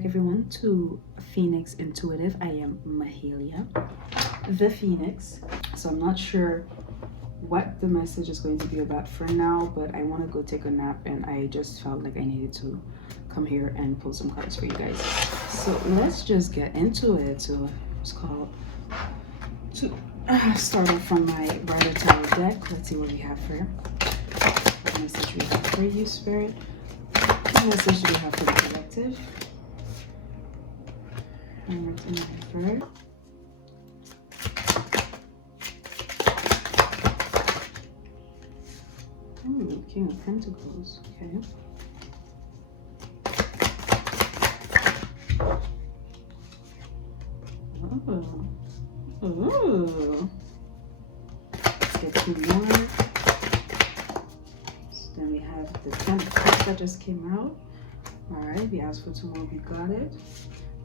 back everyone to Phoenix Intuitive. I am Mahalia, the Phoenix. So I'm not sure what the message is going to be about for now, but I want to go take a nap and I just felt like I needed to come here and pull some cards for you guys. So let's just get into it. So it's called to start off from my Rider Tarot deck. Let's see what we have here. What message we have for you, Spirit? What message do we have for the collective? Ooh, King of Pentacles. Okay. Oh. Ooh. Let's get two more. So then we have the 10 of Cups that just came out. Alright, we asked for two more, we got it.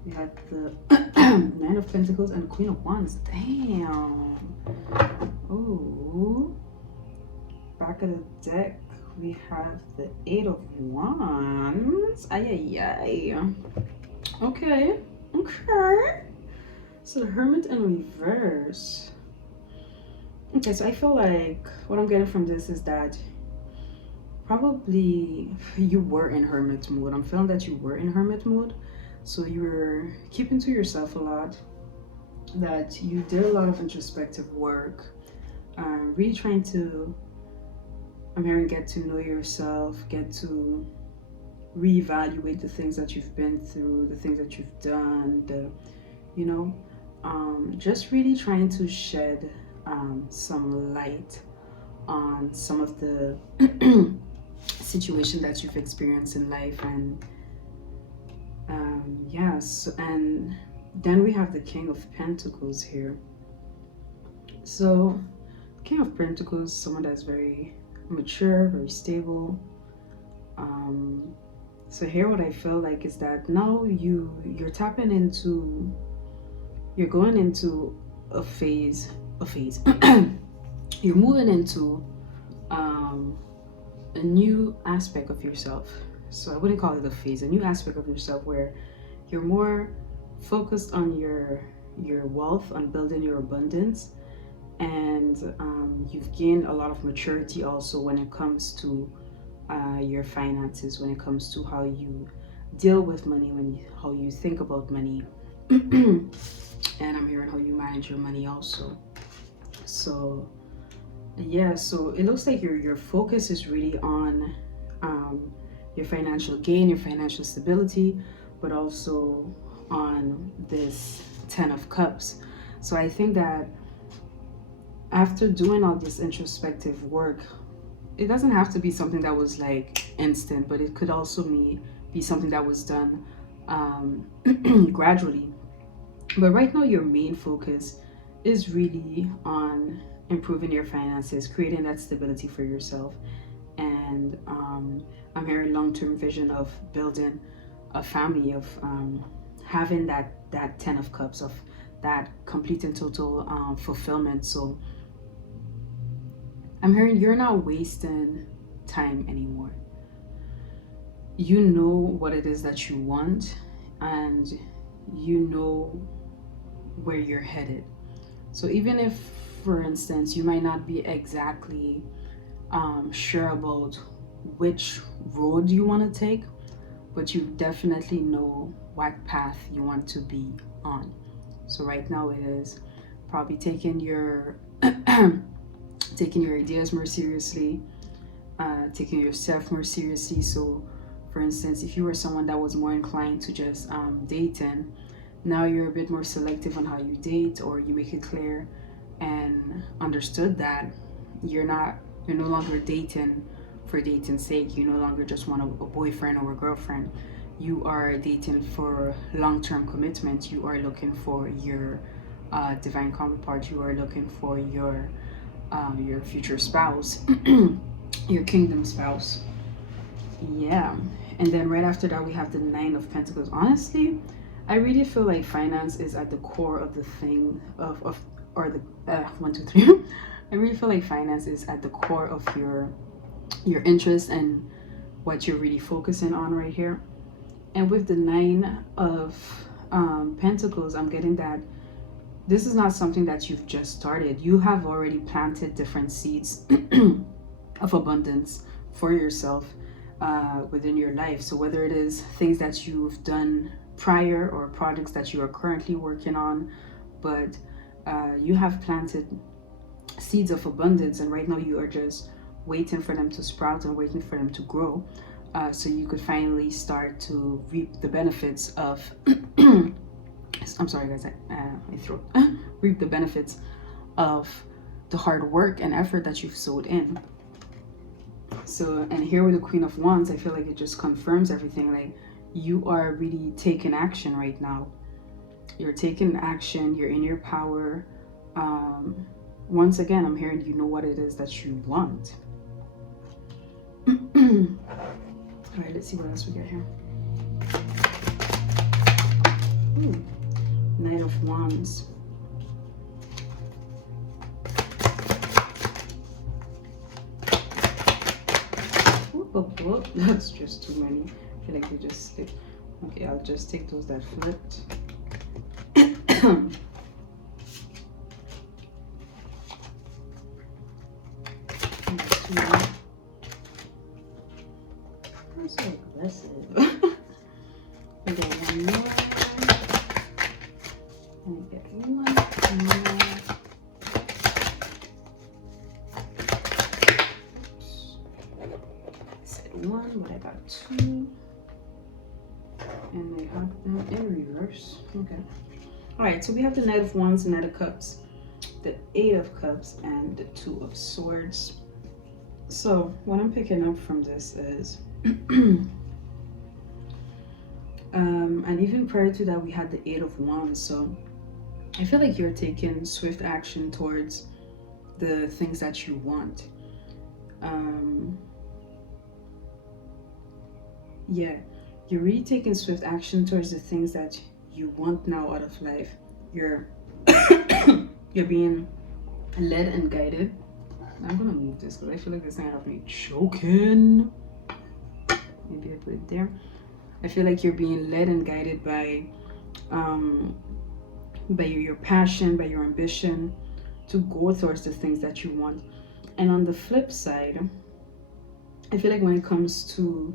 We have the 9 of Pentacles and the Queen of Wands. Damn. Ooh. Back of the deck, we have the 8 of Wands. Ay, ay, ay. Okay. Okay. So the Hermit in reverse. Okay, so I feel like what I'm getting from this is that probably you were in hermit mode. I'm feeling that you were in hermit mode. So you were keeping to yourself a lot, that you did a lot of introspective work, really trying to, I'm hearing, get to know yourself, get to reevaluate the things that you've been through, the things that you've done, you know, just really trying to shed some light on some of the situation that you've experienced in life. And yes, and then we have the King of Pentacles here. So King of Pentacles, someone that's very mature, very stable. So here what I feel like is that now you're tapping into, you're going into a phase you're moving into a new aspect of yourself. So I wouldn't call it a phase, a new aspect of yourself where you're more focused on your wealth, on building your abundance, and you've gained a lot of maturity also when it comes to your finances, when it comes to how you deal with money, how you think about money. And I'm hearing how you manage your money also. So yeah, so it looks like your focus is really on your financial gain, your financial stability, but also on this 10 of Cups. So I think that after doing all this introspective work, it doesn't have to be something that was like instant, but it could also be something that was done gradually. But right now your main focus is really on improving your finances, creating that stability for yourself. And I'm hearing long-term vision of building a family, of having that 10 of Cups, of that complete and total fulfillment. So I'm hearing you're not wasting time anymore. You know what it is that you want, and you know where you're headed. So even if, for instance, you might not be exactly sure about which road you want to take, but you definitely know what path you want to be on. So right now it is probably taking your taking your ideas more seriously, taking yourself more seriously. So for instance, if you were someone that was more inclined to just dating, now you're a bit more selective on how you date, or you make it clear and understood that you're no longer dating for dating's sake. You no longer just want a boyfriend or a girlfriend. You are dating for long-term commitment. You are looking for your divine counterpart. You are looking for your future spouse, your kingdom spouse. Yeah. And then right after that we have the 9 of Pentacles. Honestly, I really feel like finance is at the core of the thing or the 1, 2, 3. I really feel like finance is at the core of your interest and what you're really focusing on right here. And with the Nine of Pentacles, I'm getting that this is not something that you've just started. You have already planted different seeds of abundance for yourself within your life. So whether it is things that you've done prior or projects that you are currently working on, but you have planted seeds of abundance, and right now you are just waiting for them to sprout and waiting for them to grow, so you could finally start to reap the benefits of I'm sorry guys, my throat reap the benefits of the hard work and effort that you've sowed in. So, and here with the Queen of Wands, I feel like it just confirms everything. Like, you are really taking action right now. You're taking action, you're in your power. Once again, I'm hearing you know what it is that you want. All right, let's see what else we got here. Ooh, Knight of Wands. That's just too many. I feel like they just slipped. Okay, I'll just take those that flipped. I'm so aggressive. We got one more. And I get one more. One, but I got two, and I have them in reverse. Okay. All right, so we have the Knight of Wands, the Knight of Cups, the Eight of Cups, and the Two of Swords. So what I'm picking up from this is and even prior to that we had the Eight of Wands. So I feel like you're taking swift action towards the things that you want. Yeah, you're really taking swift action towards the things that you want now out of life. You're you're being led and guided. I'm gonna move this because I feel like this thing has me choking. Maybe I put it there. I feel like you're being led and guided by your passion, by your ambition to go towards the things that you want. And on the flip side, I feel like when it comes to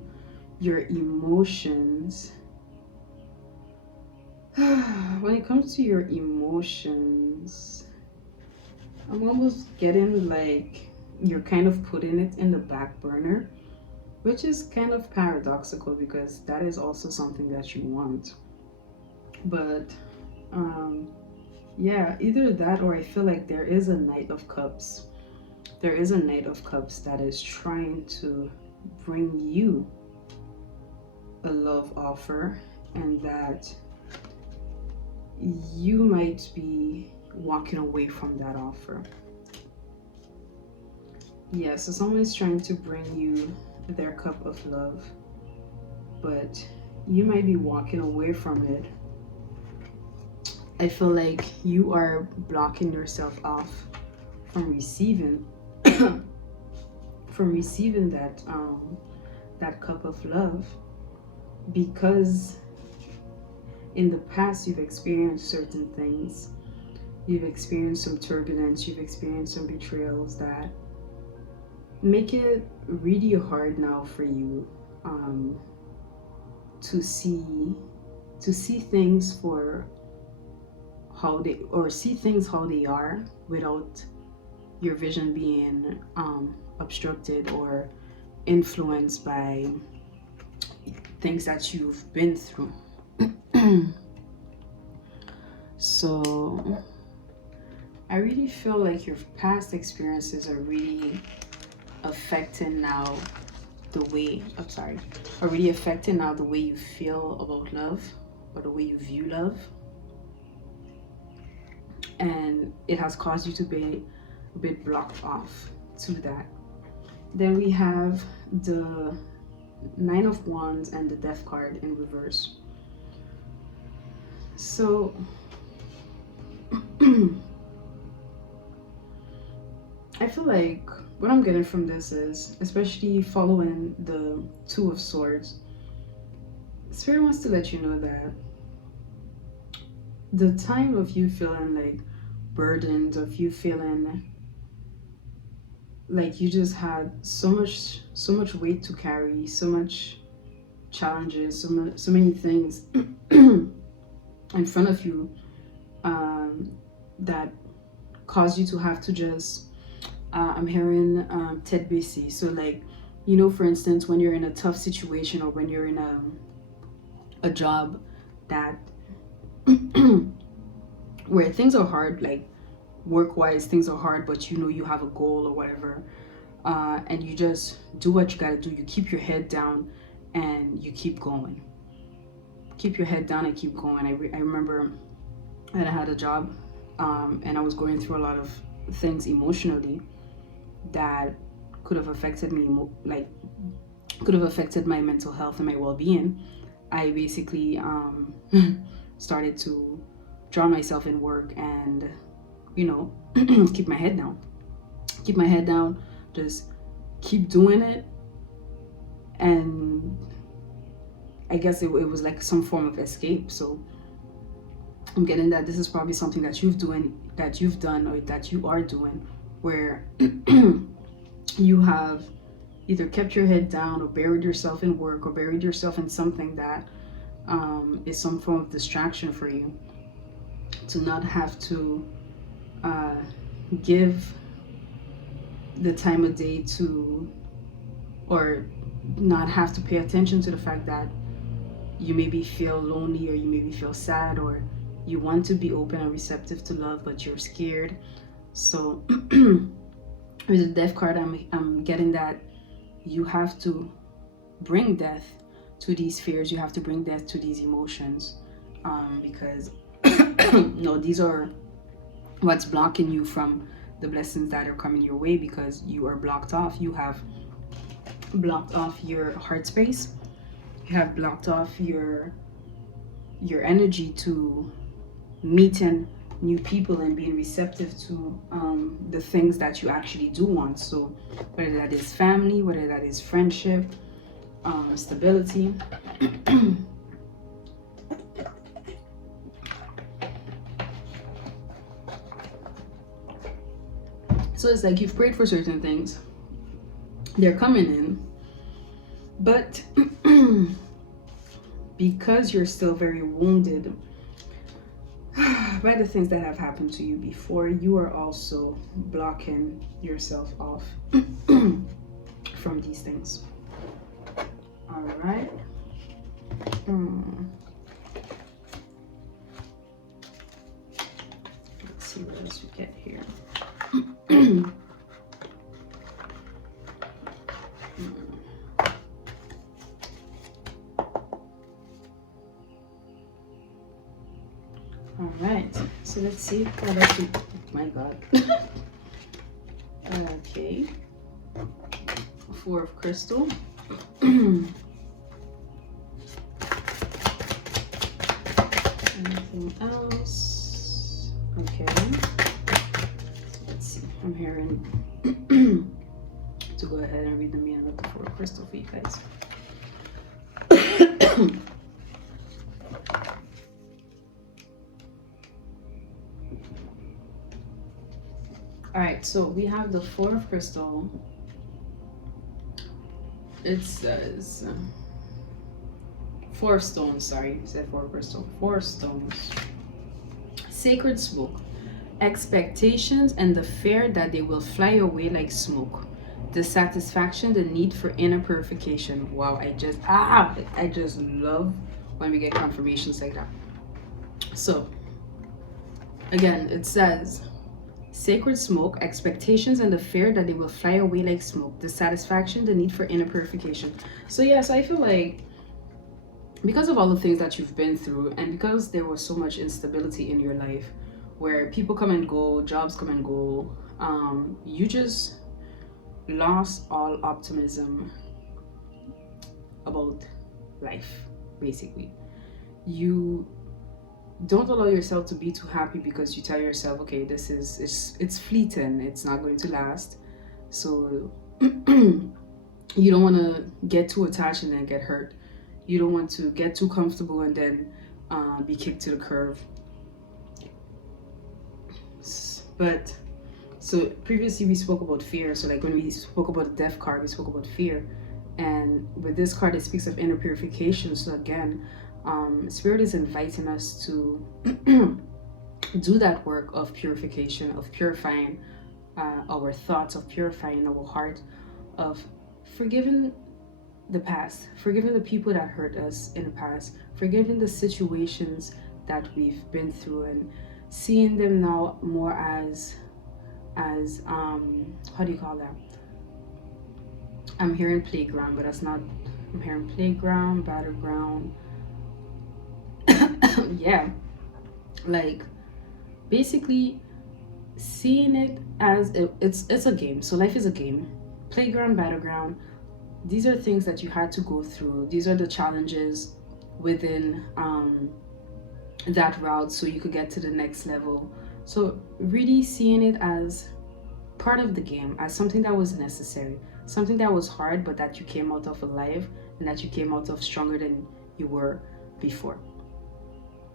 your emotions, when it comes to your emotions, I'm almost getting like you're kind of putting it in the back burner, which is kind of paradoxical because that is also something that you want. But yeah, either that or I feel like there is a Knight of Cups. There is a Knight of Cups that is trying to bring you a love offer, and that you might be walking away from that offer. Yeah, so someone is trying to bring you their cup of love, but you might be walking away from it. I feel like you are blocking yourself off from receiving from receiving that that cup of love, because in the past you've experienced certain things. You've experienced some turbulence, you've experienced some betrayals that make it really hard now for you to see things for how they, or see things how they are, without your vision being obstructed or influenced by things that you've been through. So I really feel like your past experiences are really affecting now the way, are really affecting now the way you feel about love, or the way you view love. And it has caused you to be a bit blocked off to that. Then we have the Nine of Wands and the Death card in reverse. So I feel like what I'm getting from this is, especially following the Two of Swords, Spirit wants to let you know that the time of you feeling like burdened, of you feeling like you just had so much weight to carry, so much challenges, so many things in front of you, that cause you to have to just I'm hearing Ted BC. So like, for instance, when you're in a tough situation, or when you're in a job that where things are hard, like work wise, things are hard, but you have a goal or whatever, and you just do what you gotta do. You keep your head down and you keep going. Keep your head down and keep going. I remember that I had a job, and I was going through a lot of things emotionally that could have affected me, like could have affected my mental health and my well-being. I basically started to drown myself in work and you know keep my head down, keep my head down, just keep doing it. And I guess it was like some form of escape. So I'm getting that this is probably something that you've done, or that you are doing, where you have either kept your head down, or buried yourself in work, or buried yourself in something that is some form of distraction for you, to not have to uh, give the time of day to, or not have to pay attention to the fact that you maybe feel lonely, or you maybe feel sad, or you want to be open and receptive to love, but you're scared. So with the death card, I'm getting that you have to bring death to these fears. You have to bring death to these emotions, because no, these are what's blocking you from the blessings that are coming your way, because you are blocked off. You have blocked off your heart space. You have blocked off your energy to meeting new people and being receptive to the things that you actually do want. So whether that is family, whether that is friendship, stability. So it's like you've prayed for certain things, they're coming in, but because you're still very wounded by the things that have happened to you before, you are also blocking yourself off from these things. All right. Let's see what else we get here. All right, so let's see what else we, oh my god. Okay, 4 of crystal. Anything else? Okay, so let's see, I'm hearing to go ahead and read the meaning of the 4 of crystal for you guys. All right, so we have the 4 of crystal. It says 4 of stones. Sorry, I said 4 of crystal. 4 of stones. Sacred smoke. Expectations and the fear that they will fly away like smoke. Dissatisfaction, the need for inner purification. Wow, I just love when we get confirmations like that. So again, it says sacred smoke, expectations and the fear that they will fly away like smoke. Dissatisfaction, the need for inner purification. So yes, I feel like because of all the things that you've been through, and because there was so much instability in your life, where people come and go, jobs come and go, you just lost all optimism about life. Basically, you don't allow yourself to be too happy, because you tell yourself, okay, this is it's fleeting, it's not going to last. So you don't want to get too attached and then get hurt. You don't want to get too comfortable and then be kicked to the curb. But so previously we spoke about fear. So like when we spoke about the death card, we spoke about fear. And with this card, it speaks of inner purification. So again, Spirit is inviting us to do that work of purification, of purifying our thoughts, of purifying our heart, of forgiving the past, forgiving the people that hurt us in the past, forgiving the situations that we've been through, and seeing them now more as how do you call that? I'm hearing playground, but that's not. I'm hearing playground, battleground. Yeah, like basically seeing it as it's a game. So life is a game. Playground, battleground. These are things that you had to go through. These are the challenges within that route, so you could get to the next level. So really seeing it as part of the game, as something that was necessary, something that was hard, but that you came out of alive and that you came out of stronger than you were before.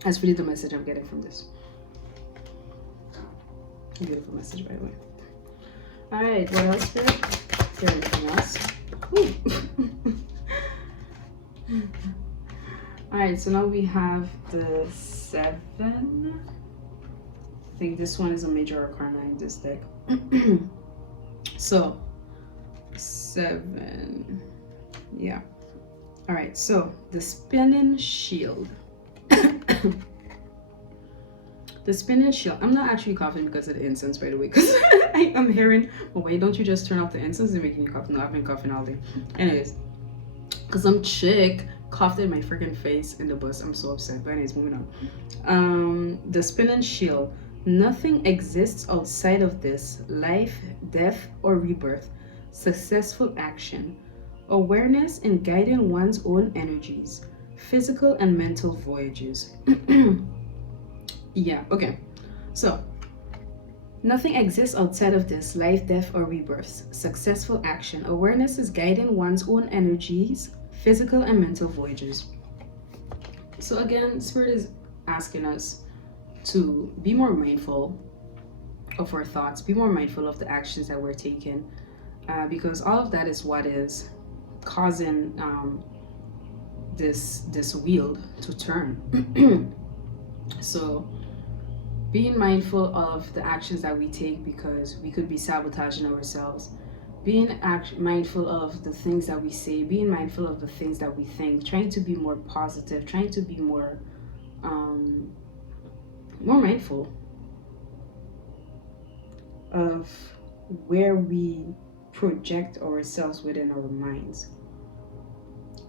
That's really the message I'm getting from this. Beautiful message, by the way. All right, what else, Spirit? Is there anything else? All right, so now we have the 7. I think this one is a major arcana in this deck. So 7, yeah. All right, so the spinning shield. The spinning shield. I'm not actually coughing because of the incense, by the way, because I'm hearing, oh wait, don't you just turn off the incense and making you cough? No, I've been coughing all day. Anyways, because some chick coughed in my freaking face in the bus. I'm so upset. But anyways, moving on. The spinning shield. Nothing exists outside of this: life, death, or rebirth, successful action, awareness in guiding one's own energies, physical and mental voyages. Yeah, okay. So, nothing exists outside of this: life, death, or rebirth, successful action, awareness is guiding one's own energies, physical and mental voyages. So again, Spirit is asking us to be more mindful of our thoughts, be more mindful of the actions that we're taking, because all of that is what is causing this wheel to turn. So being mindful of the actions that we take, because we could be sabotaging ourselves. Being mindful of the things that we say, being mindful of the things that we think, trying to be more positive, trying to be more mindful of where we project ourselves within our minds.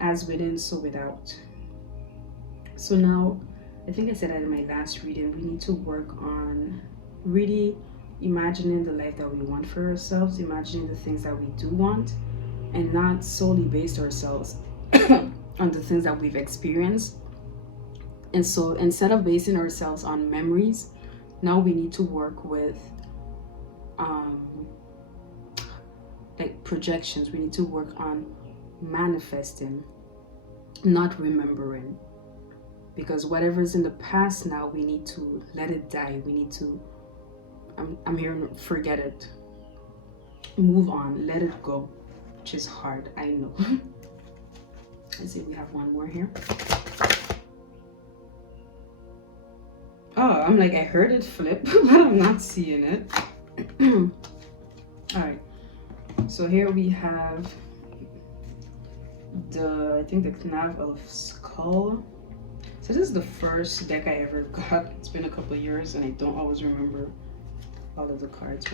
As within, so without. So now, I think I said that in my last reading, we need to work on really imagining the life that we want for ourselves, imagining the things that we do want, and not solely base ourselves on the things that we've experienced. And so instead of basing ourselves on memories, now we need to work with like projections. We need to work on manifesting, not remembering. Because whatever's in the past now, we need to let it die. We need to, I'm hearing, forget it. Move on, let it go, which is hard, I know. Let's see, we have one more here. Oh, I'm like, I heard it flip, but I'm not seeing it. All right, so here we have I think the Knave of Skull. So this is the first deck I ever got. It's been a couple of years and I don't always remember all of the cards.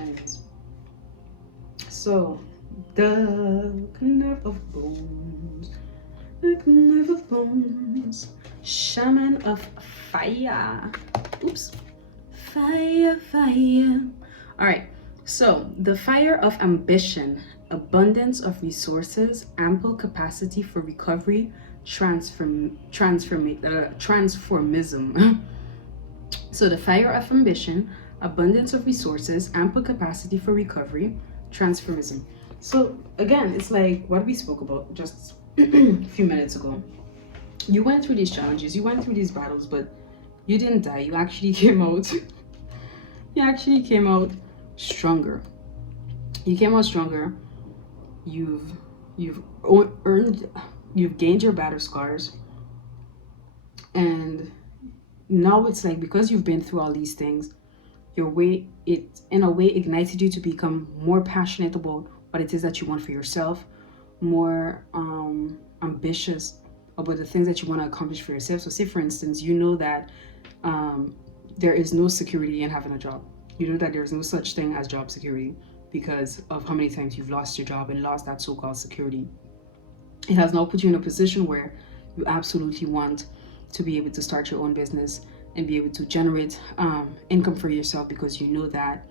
So the Knave of Bones, the Knave of Bones, Shaman of Fire. Oops. Fire, fire. All right. So the fire of ambition, abundance of resources, ample capacity for recovery, transformism. So the fire of ambition, abundance of resources, ample capacity for recovery, transformism. So again, it's like what we spoke about just a few minutes ago. You went through these challenges, you went through these battles, but you didn't die. You actually came out. You actually came out stronger. You came out stronger. You've you've earned, you've gained your battle scars, and now it's like because you've been through all these things, your way it in a way ignited you to become more passionate about what it is that you want for yourself, more ambitious about the things that you want to accomplish for yourself. So say for instance, you know that um, there is no security in having a job. You know that there's no such thing as job security because of how many times you've lost your job and lost that so-called security. It has now put you in a position where you absolutely want to be able to start your own business and be able to generate income for yourself, because you know that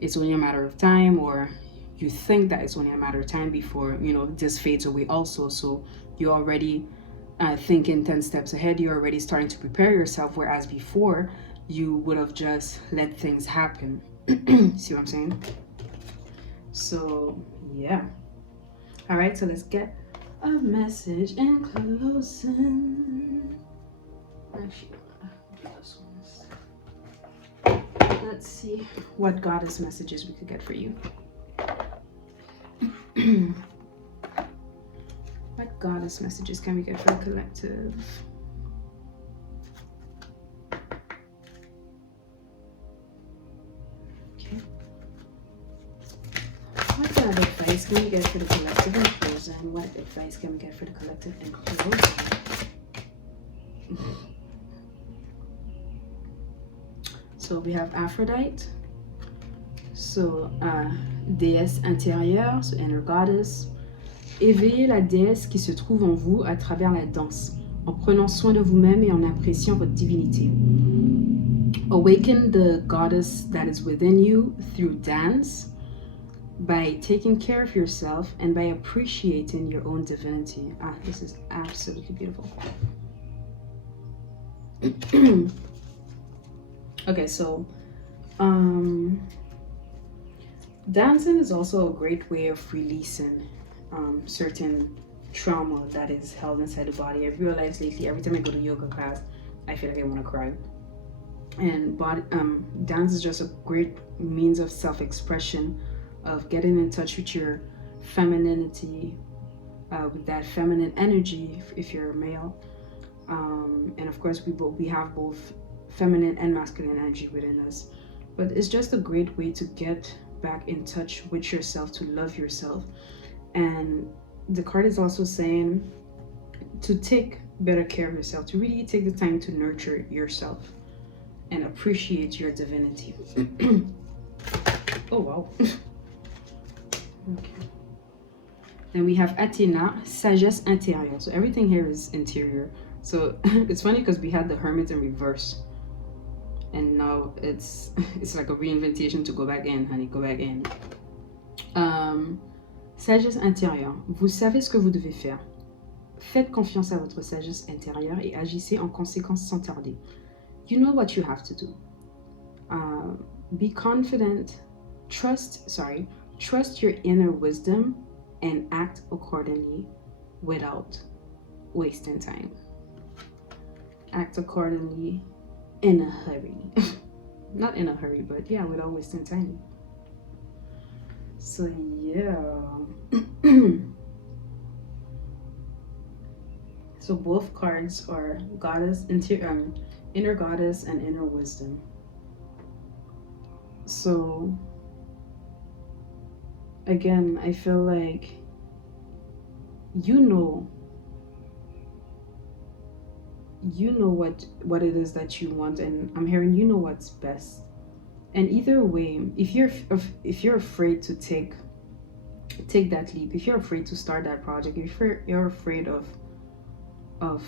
it's only a matter of time, or you think that it's only a matter of time before this fades away also. So you're already thinking 10 steps ahead. You're already starting to prepare yourself, whereas before you would have just let things happen. See what I'm saying? So yeah. All right, so let's get a message in closing. Actually, this one. Let's see what goddess messages we could get for you. What goddess messages can we get for the collective? Okay. What kind of advice can we get for the collective in closing? What advice can we get for the collective in closing? So we have Aphrodite. So déesse intérieure, so inner goddess. Éveillez la déesse qui se trouve en vous à travers la danse, en prenant soin de vous-même et en appréciant votre divinité. Awaken the goddess that is within you through dance, by taking care of yourself and by appreciating your own divinity. This is absolutely beautiful. Okay, so dancing is also a great way of releasing certain trauma that is held inside the body. I've realized lately, every time I go to yoga class, I feel like I want to cry. And dance is just a great means of self-expression, of getting in touch with your femininity, with that feminine energy if you're a male. And of course, we have both feminine and masculine energy within us. But it's just a great way to get back in touch with yourself, to love yourself. And the card is also saying to take better care of yourself, to really take the time to nurture yourself and appreciate your divinity. Oh wow. Okay. Then we have Athena, sagesse intérieure. So everything here is interior. So it's funny because we had the Hermit in reverse, and now it's like a reinvitation to go back in, honey, go back in. Sagesse intérieure. Vous savez ce que vous devez faire. Faites confiance à votre sagesse intérieure et agissez en conséquence sans tarder. You know what you have to do. Be confident. Trust your inner wisdom and act accordingly without wasting time. Act accordingly in a hurry. Not in a hurry, but yeah, without wasting time. So yeah. So both cards are goddess, inner goddess and inner wisdom. So again, I feel like you know what it is that you want, and I'm hearing you know what's best. And either way, if you're afraid to take that leap, if you're afraid to start that project, if you're afraid of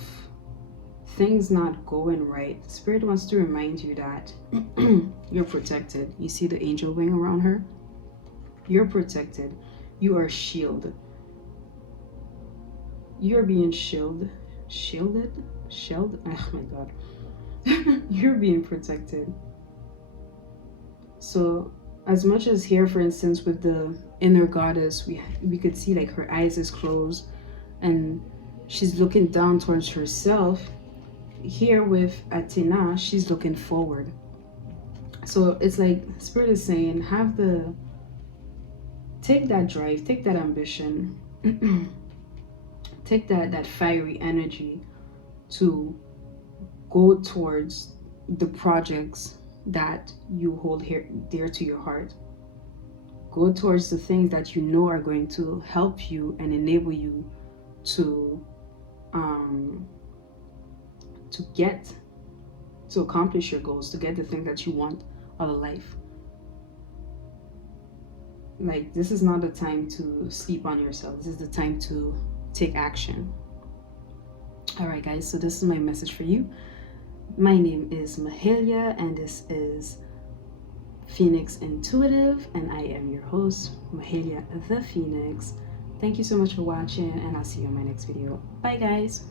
things not going right, Spirit wants to remind you that you're protected. You see the angel wing around her? You're protected. You are shielded. You're being shielded. Oh my god. You're being protected. So as much as here, for instance, with the inner goddess, we could see like her eyes is closed and she's looking down towards herself. Here with Athena, she's looking forward. So it's like Spirit is saying, take that drive, take that ambition, take that fiery energy to go towards the projects that you hold here dear to your heart. Go towards the things that you know are going to help you and enable you to um get to accomplish your goals, to get the thing that you want out of life. Like, this is not the time to sleep on yourself. This is the time to take action. All right, guys, so this is my message for you. My name is Mahalia, and this is Phoenix Intuitive, and I am your host, Mahalia the Phoenix. Thank you so much for watching, and I'll see you in my next video. Bye, guys.